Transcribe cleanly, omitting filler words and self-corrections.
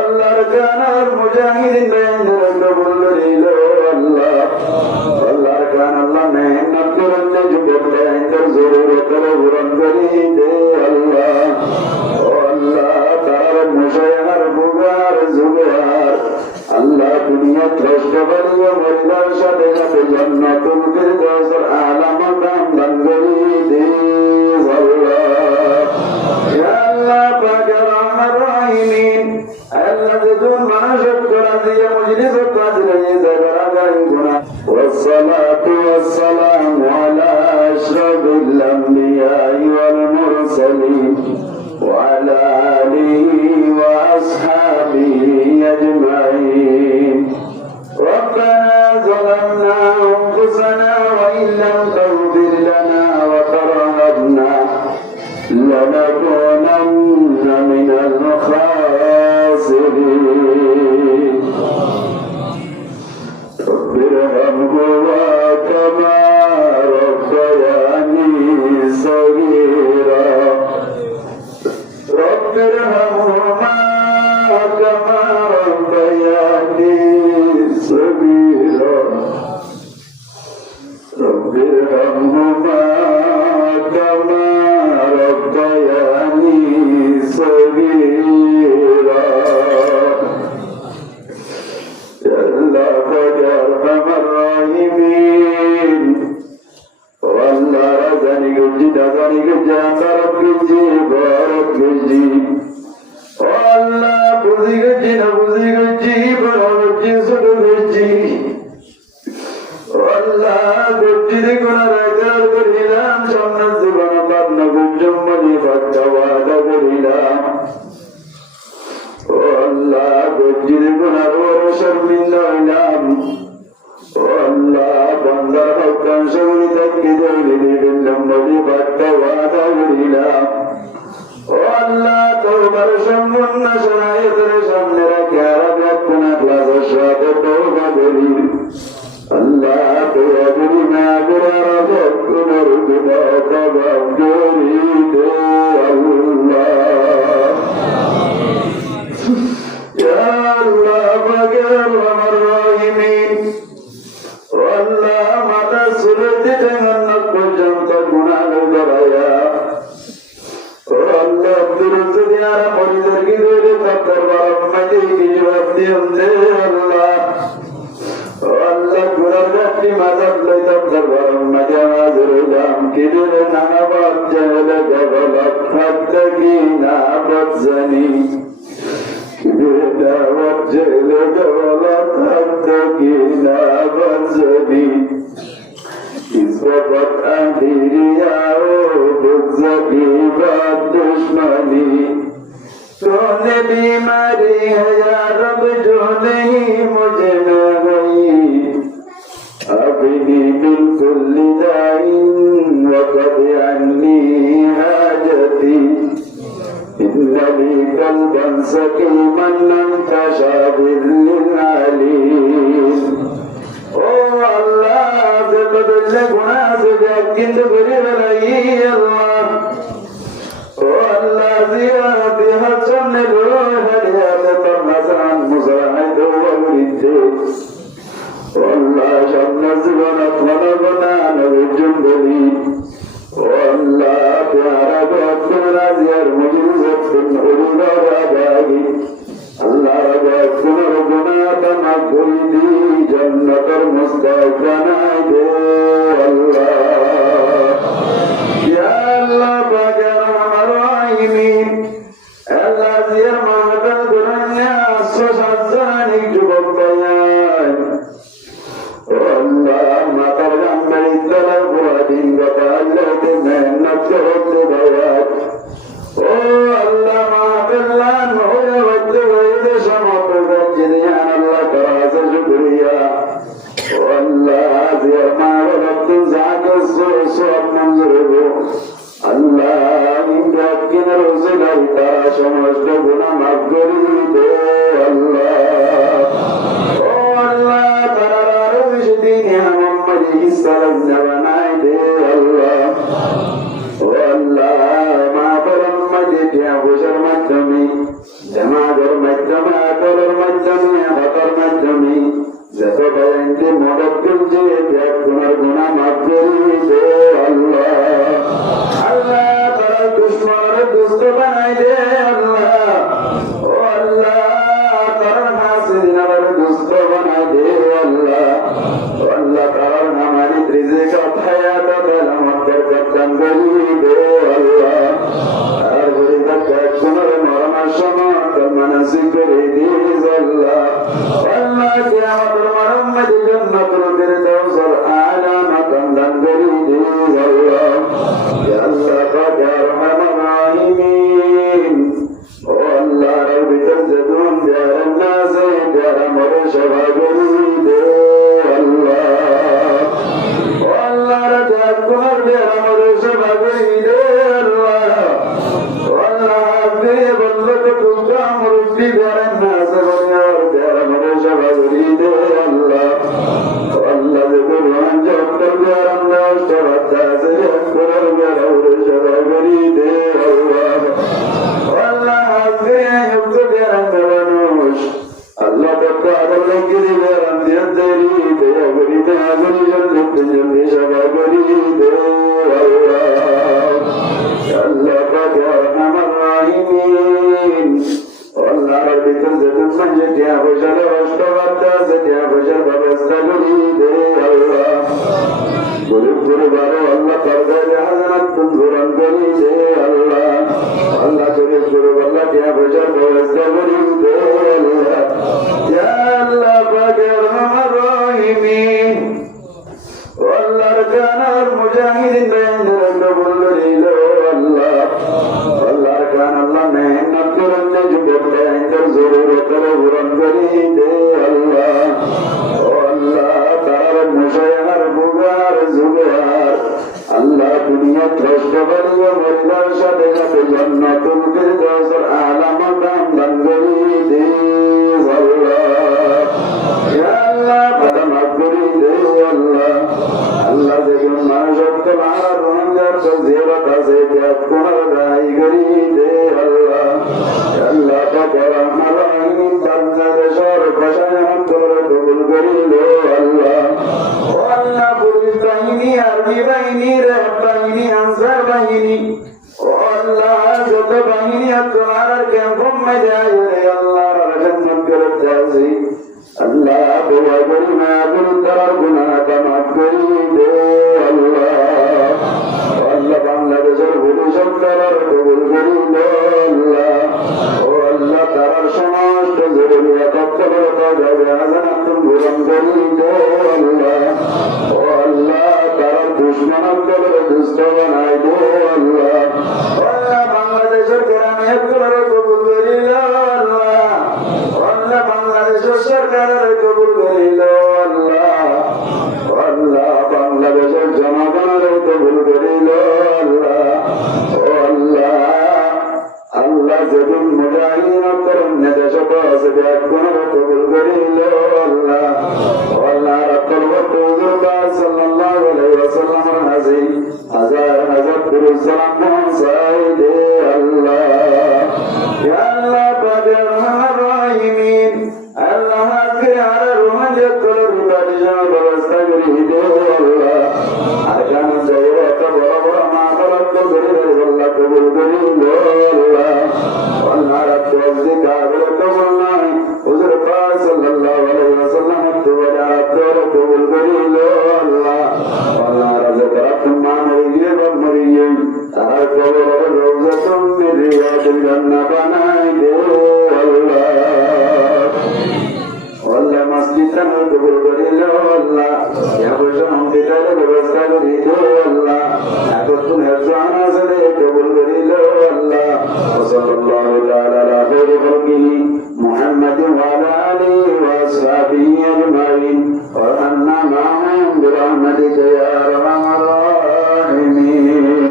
আল্লাহর কানার মুজাহিদিন বেঞ্জর বলল রিল আল্লাহ আল্লাহর কান আল্লাহ মেহনত করেন যে যুবক বেঞ্জর জরুরত পূরণ করি দে আল্লাহ ও আল্লাহ তার মুশায়ার বুগার জুগার আল্লাহ দুনিয়া কষ্ট করিয়া মরিদার সাথে সাথে জান্নাতুল ফিরদাউসের আলা মাকাম দান করি দে আল্লাহ ইয়া আল্লাহ পাক রহমান রহিম আল্লাহ যখন মানুষের কোরআন দিয়ে মজলিস কাজে জায়গা গুনাহ ওয়াসসালাতু ওয়াসসালামু আলা আশরাফিল আমবিয়া ওয়াল মুরসালিন ওয়া আলা আলিহি ওয়া আসহাবিহি আজমাইন ربنا ظلمنا أنفسنا وإن لم تغفر لنا وترحمنا لنكونن من الخاسرين رب ارحمهما كما ربياني صغيرا رب ارحمهما كما ربياني صغيرا رب ارحمهما كما ربياني صغيرا يا الله يا ارحم الراحمين والله رزقني جداني جانب جي بارك جي والله بوزي جي بارك جي سدو جي والله গজ্জিরে কোনা রাজার করিলাম সামনের জীবন পাবনা গুজম্মনি ফাটাওয়াদা করিলাম ও আল্লাহ গজ্জিরে কোনা বড় শর্মিন্দা হইলাম ও আল্লাহ বান্দার হকাম সবরি তাকে দেইলে দিলাম বলি ফাটাওয়াদা করিলাম ও আল্লাহ তওবার সম্পূর্ণ শরায়তের সামনে রাখে আর কোনা ক্লাসের সাথে তওবা করি আল্লাহ তোরা করি না করার ভক্তর গুনাহ কবুল করি দে আল্লাহ ইয়া আল্লাহ পাকের আমার রহিমিন আল্লাহ মাতা সুরতে জান্নাত পর্যন্ত গুনাহ করায়া আল্লাহ দুরুদ দিয়ার পরিদের কি ধরে তার বারমাতে কি জবাব দিও দে আল্লাহ আল্লাহ গুনার রাত্রি মাজাব লইতাম দরবার মাঝে হাজিরাম কিদুর নানাবাদ জাহেলে গবলত ফাতকি না বদজানি কিদুর দাওয়াত জাহেলে গবলত ফাতকি না বদজানি ইসবাত আন্দিরিয়া ও বদজানি বাদ দুশমনি तूने बीमारी है या रब जो नहीं मुझे न गई अभी बिल्कुल दाइन वक़द अन्नी हाजती इन्नली कल्बन सकीमन अंतशाबिर लिनालीन ओ अल्लाह से बदल गुनाह से बेकिंद भरी भलाई अल्लाह ओ अल्लाह जियारत हसन रोह हरियात तमसान मुजाहिद वरिदे ओ अल्लाह शब्द जीवनत वनबना नवजुबली ओ अल्लाह प्यारा भक्त राजियार मुजिबत उरुदा रागागी अल्लाह रब गुनाह तमा गुरिदी जन्नतर मुस्तaq बनाए दे अल्लाह या अल्लाह बागर Allah ziyar mahatan duranya sosazani jubab bayan Allah matar gambari dalal buradin gata Allah te mehnat karo bayat Oh Allah mahatan hoya wajde hoye samapu gajdiyan Allah karaza shukriya Oh Allah ziyar mahatan zagas so manzuru Allah imrakin rozilai tara সমস্ত গুনাহ মাফ করে দে আল্লাহ ও আল্লাহ তারা রোজ দিন মোহাম্মদ ইসলাম বানাই দে আল্লাহ ও আল্লাহ মা পরমতে তিয়া বশর মাধ্যমে জামাগের মাধ্যমে আকলের মাধ্যমে হকের মাধ্যমে যত বয়ানকে মদত করছে ত্যাগ গুণার গুণা মাফ করি দে আল্লাহ। আল্লাহ তারা দুশ্মনের দুষ্ট বানাই দে আল্লাহ। ও আল্লাহ তারা হাসিনার দুষ্ট বানাই দে আল্লাহ। ও আল্লাহ তারা নামানি রিজিক হায়াত সালামত বরকত করি দে আল্লাহ। আর গরিব ত্যাগ গুণার মরণ সময় মানসিক করে দিস আল্লাহ। আল্লাহ কিয়ামতের মারম্মে জান্নাতুল ফিরদাউসের আলা মাকাম দান করে দিস আল্লাহ। ইয়া আল্লাহ ইয়া আরহামার রাহিমিন। ও আল্লাহ রব্বিল জাদুন প্যারা নাজে প্যারা মরে সভা করি দে আল্লাহ। ও আল্লাহ রাত কুমার প্যারা মরে সভা করি দে আল্লাহ। ও আল্লাহ আপনি বন্ধক তুমরা মুরব্বি প্যারা নাজে প্যারা মরে সভা করি দে আল্লাহ। ও আল্লাহ দেখুন জব্বর প্যারা নাজ সভা তাজে কুমার প্যারা মরে সভা করি দে আল্লাহ। ও আল্লাহ আপনি যুক্ত প্যারা মানুষ আল্লাহ তাআলা আল্লাহ কি প্যারা দিয়ে দেরি দে করি দে করি জল্দি সভা করি দে আল্লাহ। আল্লাহ পাক আমার রাহিমিন। আল্লাহ রব্বিল জাদুন মঞ্জে টিয়া বসার অষ্টবাদ্দা সে টিয়া বসার ব্যবস্থা করি দে আল্লাহ। গরিব গরিবার আল্লাহ পর্দায় হাজারাত তুলন করি দে আল্লাহ। আল্লাহ গরিব গরিব আল্লাহ টিয়া বসার ব্যবস্থা করি দে আল্লাহ। ইয়া আল্লাহ পাক আমার রাহিমিন। আল্লাহর কানার মুজাহিদিন বেঞ্জর কবুল করিলো আল্লাহ। আল্লাহর কান আল্লাহ মেহনত করেন যুবক বেঞ্জর জরুরত পূরণ করি দে আল্লাহ। ও আল্লাহ তার মুশায়ার বুগার জুগার আল্লাহ দুনিয়া কষ্ট করিয়া মরিবার সাথে সাথে জান্নাতুল ফিরদাউসের আলা মাকাম দান করি দে আল্লাহ। ইয়া আল্লাহ পাতা মাফ করি দে আল্লাহ। আল্লাহ দেখুন মানুষ তোমার রহমতের জিয়ারত আছে ত্যাগ কোনার গাই করি দে আল্লাহ। আল্লাহ পাক আমার রাহিম বাংলাদেশের প্রশাসন করে কবুল করিল আল্লাহ। ও আল্লাহ পুলিশ বাহিনী আর্মি বাহিনী রেড বাহিনী আনসার বাহিনী ও আল্লাহ যত বাহিনী তোমার ক্যাম্পম মে যায় রে আল্লাহ রহমত করে যাচ্ছি আল্লাহ দোয়া করি না করুন তার গুনাহটা মাফ করি দে আল্লাহ। আল্লাহ বাংলাদেশের পুলিশ সরকার কবুল করিল আল্লাহ। ও আল্লাহ তার সমস্ত জরুরিয়াত তত্ত্বাবধানে যাবে হাজানাত পূরণ করি দে আল্লাহ। ও আল্লাহ তার দুশমনদের দুষ্ট বানাই দে আল্লাহ। আল্লাহ বাংলাদেশের গ্রামে কবুল করিল আল্লাহ। আল্লাহ বাংলাদেশের সরকারের কবুল করিল আল্লাহ। আল্লাহ বাংলাদেশের জনগণের কবুল করিল আল্লাহ। ও আল্লাহ আল্লাহ যেদিন মুজাহিদিন করেন দেশ আছে ব্যাকুণের কবুল করিল আল্লাহ। আল্লাহ রাব্বুল হুজুর সাল্লাল্লাহু আলাইহি ওয়াসাল্লামের হাজি হাজার হাজার পুরুষ সালাম পৌঁছাই দে আল্লাহ। ইয়া আল্লাহ পাক আমার রাহিমিন। আল্লাহ আজকে আর রোহানিয়ত করার বাড়ির ব্যবস্থা করি দে আল্লাহ। আগামী জায়গাটা বড় বড় মাহফিল করে আল্লাহ কবুল করিল আল্লাহ। আল্লাহ রাব্বুল কাবের কবুল নাই হুজুর পাক সাল্লাল্লাহু আলাইহি ওয়াসাল্লাম দোয়া কবুল করিল আল্লাহ। আল্লাহ রাজক রহমান হইয়ে মরিয়ে তার কবর রওজাতুন মিন রিয়াদিল জান্নাহ বানাই দে আল্লাহ। আল্লাহ মসজিদটা কবুল করিল আল্লাহ। ইয়া বসন মন্দিরের ব্যবস্থা করি দে আল্লাহ। এখন তুমি জানা আছে কবুল করিল আল্লাহ। সাল্লাল্লাহু তাআলা আলা খাইরি খালকিহি মুহাম্মাদিন ওয়া আলা আলিহি ওয়া আসহাবিহি আজমাইন ওয়া আন্না মা'হুম বিরহমাতিকা ইয়া